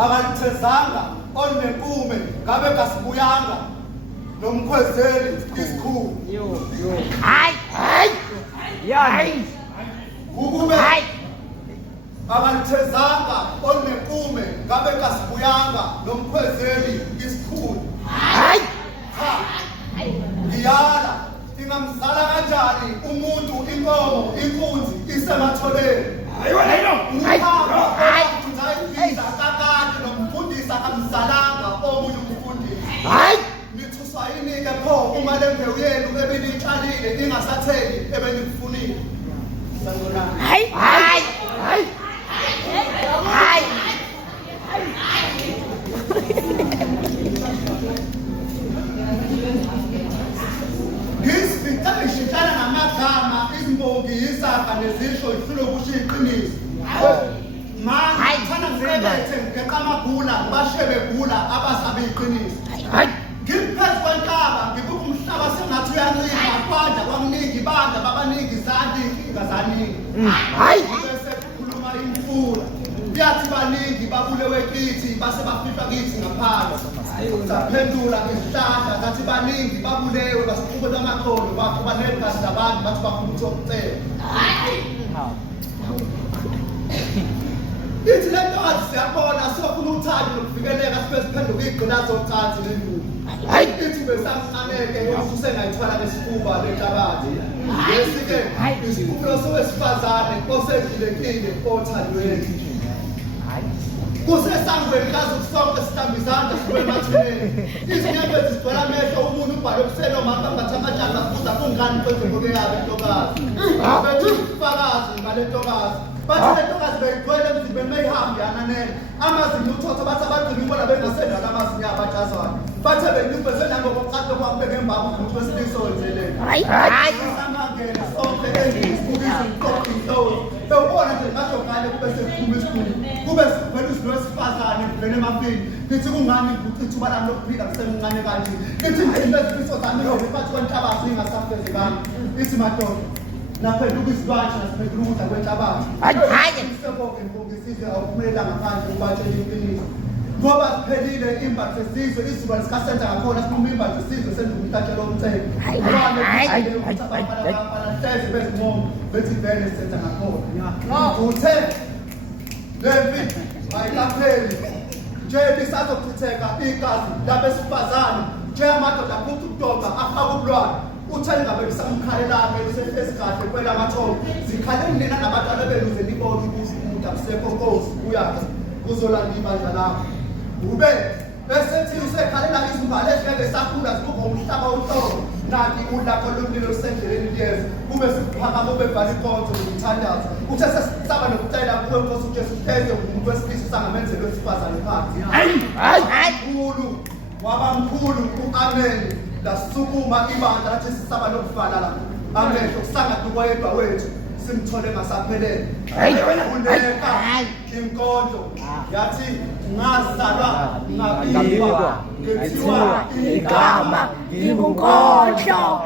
akalithezanga olinenkume ngabe kasibuyanga nomkhwezeli isikhulu hayi ukube akalithezanga olinenkume ngabe kasibuyanga nomkhwezeli isikhulu ngiyala ingamzala kanjani umuntu inkomo inkunzi isematholeni kakade nomfundisi akamzalanga omunye umfundisi nithuswa yini-ke pho uma le mbewu yenu ebeniyitshalile ingasatheli ebenikufunile ngishintshana ngamagama izimbongi yisaga nezisho ifuna ukusho iqiniso manje ngithanda ngiqebethe ngeqamagula bashebe gula abasabe iqiniso ngiphezu kwentaba ngibuka umhlaba sengathi uyancipha kwanda kwakuningi banda babaningi zandi inkinga zaningi bese kukhuluma imfula yathi baningi babulewe kithi base bafihlwa kithi ngaphansi zaphendula ngezihlahla zathi baningi babulewe basiqhubela amaqolo bakhuba negazi labantu bathi bafuna ukucela ithi le ntokazi siyabona siyofuna uthando nokuvikeleka sibe siphenduka igqilazi zocansi lenduku ithi besamncane-ke usengayithwala ngesifuba lenhlabathi bese-ke isikhumulo sowesifazane osedlulekile othandweni kusesangweni kazokusonke sihlamba izandla sibe emathineni izinyembezi zigcwala amehlo umuntu ubhale obuselo makambathi amajanga afuza kungani kwezembuke yabo intokazi bethi ubufakazi ngale ntokazi bathi le ntokazi beyigcwele emzimbeni meyihambe yananele amazinyo uthotho bathi abagcina ibona bengasendala amazinyo abatshazana bathe benyumbeze nangokocato kwakubeke embaba umuntu wesilisa owenzelele samangena sonke ezibukisa mqoqi inhloli bewubona nje ngajongane kube sekuphuma isikhulu kube sivela izinto wesifazane kuvele emafini nithi kungani ngikuthi ithuba lami lokuphila kusemncane kanje nithi ngicile izifiso zami phakathi kwenhlabathi ingasafezekanga ithi madoda naphenduka izilwatsha nasiphendula ukudla kwenhlabathi isebonke ngibongisise awuphumelela ngaphandle ukubatshela iqiniso ngoba siphelile imbatho zesizwe izuba lisikasenza ngakhona sinquma imbatho zesizwe senza umhlatshelo womcebo hleze bezincomo bethi vele senza ngakhona uthe lempi ayikapheli nje lisazochitheka igazi labesifazane nje amadoda aphutha ukudoba afaka ubulwane uthe ngabe lisamkhalelanga elisekahle kwela mathombe zikhaleni nina nabantwana benu ze libone ukuthi umuntu akusekho nkosi uyaphi uzolanda ibandla lakho ube besethi usekhalela izimbali ezingeke sakhula zibuka umhlaba uhlolo nathi ulakho lomlilo lusendleleni liyeza kube siphakama bevala inkonzo ngokuthandaza uthe sesisaba nokucela kuwe nkosi ujesu hleze umuntu wesilisa sangamenzelo wesifazane phansi mkhulu wabamkhulu u-ameni lasukuma ibandla lathi sisaba nokuvala la amehlo kusangaduka yedwa wethu simthole ngasaphelele uleka inkondlo yathi ngazalwa ngabikwa ngethiwa igama ngingukhohlo